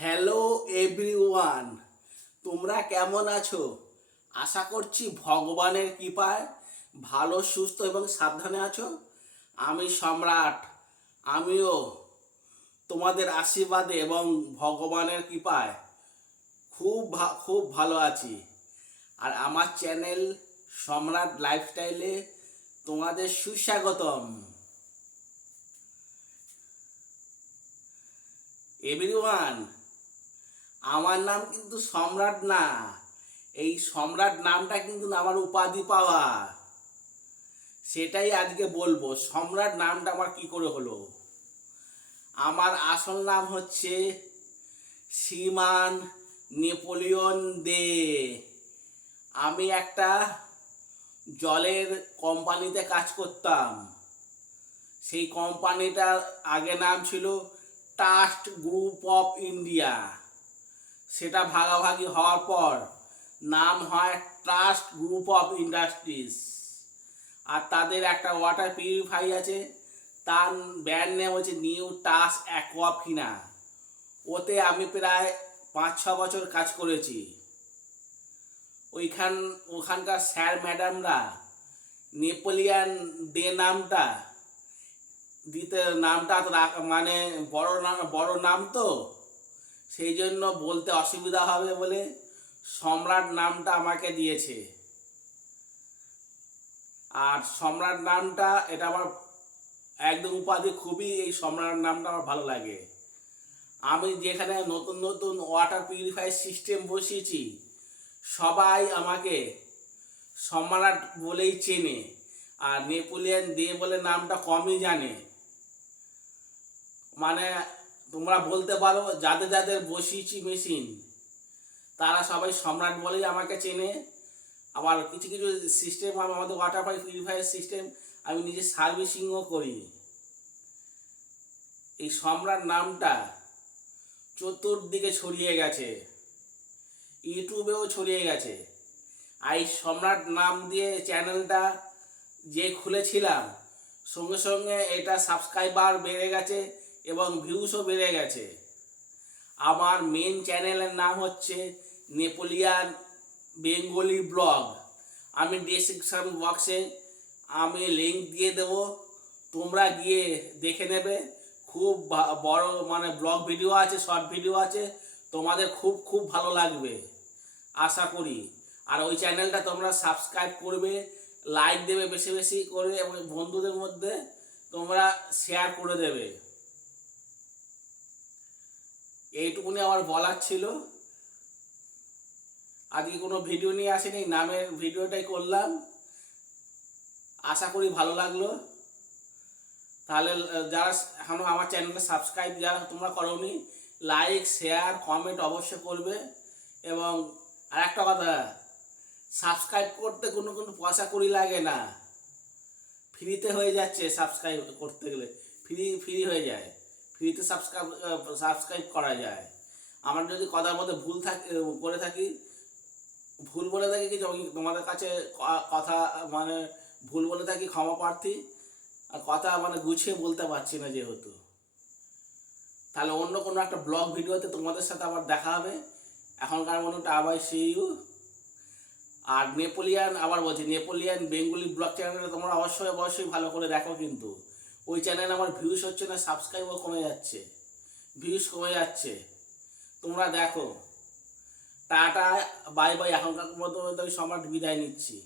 Hello everyone তোমরা কেমন আছো? আশা করছি ভগবানের কৃপায় ভালো, সুস্থ এবং সাবধানে আছো। আমি সম্রাট, আমিও তোমাদের আশীর্বাদে এবং ভগবানের কৃপায় খুব খুব ভালো আছি। আর আমার চ্যানেল সম্রাট লাইফস্টাইলে তোমাদের সুস্বাগতম। এভরিওয়ান আমার নাম কিন্তু সম্রাট না। এই সম্রাট নামটা কিন্তু আমার উপাধি পাওয়া। সেটাই আজকে বলব, সম্রাট নামটা আমার কি করে হলো? আমার আসল নাম হচ্ছে শ্রীমান নেপোলিয়ন দে। আমি একটা জলের কোম্পানিতে কাজ করতাম। সেই কোম্পানিটার আগে নাম ছিল ট্রাস্ট গ্রুপ অফ ইন্ডিয়া সেটা ভাগাভাগি হওয়ার পর নাম হয় ট্রাস্ট গ্রুপ অফ ইন্ডাস্ট্রিজ আর তাদের একটা ওয়াটার পিউরিফাই আছে, তার ব্র্যান্ড নেম হচ্ছে নিউ টাস অ্যাকোয়াফিনা ওতে আমি প্রায় পাঁচ ছ বছর কাজ করেছি। ওইখান, ওখানকার স্যার ম্যাডামরা নেপোলিয়ান ডে নামটা, দিতে নামটা মানে বড় নাম বড় নাম তো সেই জন্য বলতে অসুবিধা হবে বলে সম্রাট নামটা আমাকে দিয়েছে। আর সম্রাট নামটা, এটা আমার একদম উপাধি, খুবই এই সম্রাট নামটা আমার ভালো লাগে। আমি যেখানে নতুন নতুন ওয়াটার পিউরিফাই সিস্টেম বসিয়েছি, সবাই আমাকে সম্রাট বলেই চেনে, আর নেপোলিয়ান দে বলে নামটা কমই জানে। মানে তোমরা বলতে পারো, যাদের যাদের বসিয়েছি মেশিন, তারা সবাই সম্রাট বলেই আমাকে চেনে। আবার কিছু কিছু সিস্টেম আমাদের ওয়াটার পিউরিফায়ার সিস্টেম আমি নিজে সার্ভিসিংও করি। এই সম্রাট নামটা চতুর্দিকে ছড়িয়ে গেছে। ইউটিউবেও ছড়িয়ে গেছে। আর এই সম্রাট নাম দিয়ে চ্যানেলটা যে খুলেছিলাম, সঙ্গে সঙ্গে এটা সাবস্ক্রাইবার বেড়ে গেছে। এবং ভিউসও বেড়ে গেছে। আমার মেন চ্যানেলের নাম হচ্ছে নেপোলিয়ান বেঙ্গলি ব্লগ। আমি ডিসক্রিপশন বক্সে আমি লিঙ্ক দিয়ে দেব। তোমরা গিয়ে দেখে নেবে। খুব বড় মানে ব্লগ ভিডিও আছে শর্ট ভিডিও আছে। তোমাদের খুব খুব ভালো লাগবে। আশা করি। আর ওই চ্যানেলটা তোমরা সাবস্ক্রাইব করবে লাইক দেবে বেশি বেশি করে এবং বন্ধুদের মধ্যে তোমরা শেয়ার করে দেবে। এইটুকুনি আমার বলার ছিল। আজকে কোনো ভিডিও নিয়ে আসেনি, নামের ভিডিওটাই করলাম। আশা করি ভালো লাগল। তাহলে, যারা এখনও আমার চ্যানেলটা সাবস্ক্রাইব যারা তোমরা করোনি, লাইক, শেয়ার, কমেন্ট অবশ্যই করবে। এবং আর একটা কথা, সাবস্ক্রাইব করতে কোনো কোনো পয়সা করি লাগে না। ফ্রিতে হয়ে যাচ্ছে সাবস্ক্রাইব করতে গেলে। ফ্রি ফ্রি হয়ে যায়। ফ্রিতে সাবস্ক্রাইব সাবস্ক্রাইব করা যায়। আমার যদি কথার মধ্যে ভুল থাকি করে থাকি, ভুল বলে থাকি কি তোমাদের কাছে কথা মানে ভুল বলে থাকি ক্ষমা প্রার্থী, আর কথা মানে গুছিয়ে বলতে পারছি না যেহেতু। তাহলে অন্য কোনো একটা ব্লগ ভিডিওতে তোমাদের সাথে আবার দেখা হবে। এখনকার মতো আবার সি ইউ। আর নেপোলিয়ান, আবার বলছি, নেপোলিয়ান বেঙ্গলি ব্লগ চ্যানেলটা তোমরা অবশ্যই অবশ্যই ভালো করে দেখো কিন্তু। ওই চ্যানেলে আমার ভিউস হচ্ছে না সাবস্ক্রাইবও কমে যাচ্ছে। ভিউস কমে যাচ্ছে। তোমরা দেখো। টাটা বাই বাই এখনকার মতো আমি সম্রাট বিদায় নিচ্ছি।